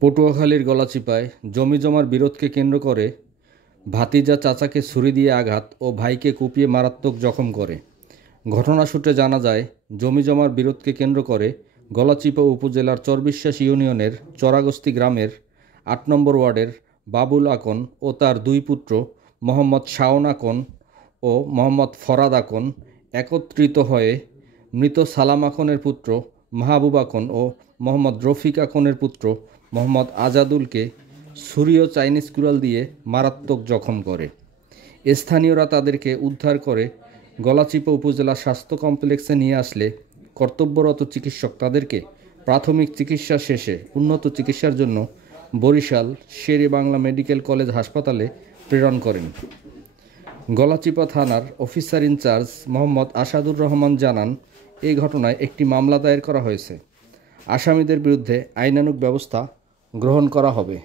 পটুয়াখালীর গলাচিপায় জমিজমার বিরোধকে কেন্দ্র করে ভাতিজা চাচাকে ছুরি দিয়ে আঘাত ও ভাইকে কুপিয়ে মারাত্মক জখম করে। ঘটনা সূত্রে জানা যায়, জমিজমার বিরোধকে কেন্দ্র করে গলাচিপা উপজেলার চরবিশ্বাস ইউনিয়নের চরাগস্তি গ্রামের ৮ নম্বর ওয়ার্ডের বাবুল আকন ও তার দুই পুত্র মোহাম্মদ শাওন আকন ও মোহাম্মদ ফরাদ আকন একত্রিত হয়ে মৃত সালাম আকনের পুত্র মাহবুব আকন ও মোহাম্মদ রফিক আকনের পুত্র মোহাম্মদ আজাদুলকে ছুরি ও চাইনিজ কুড়াল দিয়ে মারাত্মক জখম করে। স্থানীয়রা তাদেরকে উদ্ধার করে গলাচিপা উপজেলা স্বাস্থ্য কমপ্লেক্সে নিয়ে আসলে কর্তব্যরত চিকিৎসক তাদেরকে প্রাথমিক চিকিৎসা শেষে উন্নত চিকিৎসার জন্য বরিশাল শের-ই-বাংলা মেডিকেল কলেজ হাসপাতালে প্রেরণ করেন। গলাচিপা থানার অফিসার ইনচার্জ মোহাম্মদ আসাদুর রহমান জানান, এই ঘটনায় একটি মামলা দায়ের করা হয়েছে। আসামিদের বিরুদ্ধে আইনানুগ ব্যবস্থা গ্রহণ করা হবে।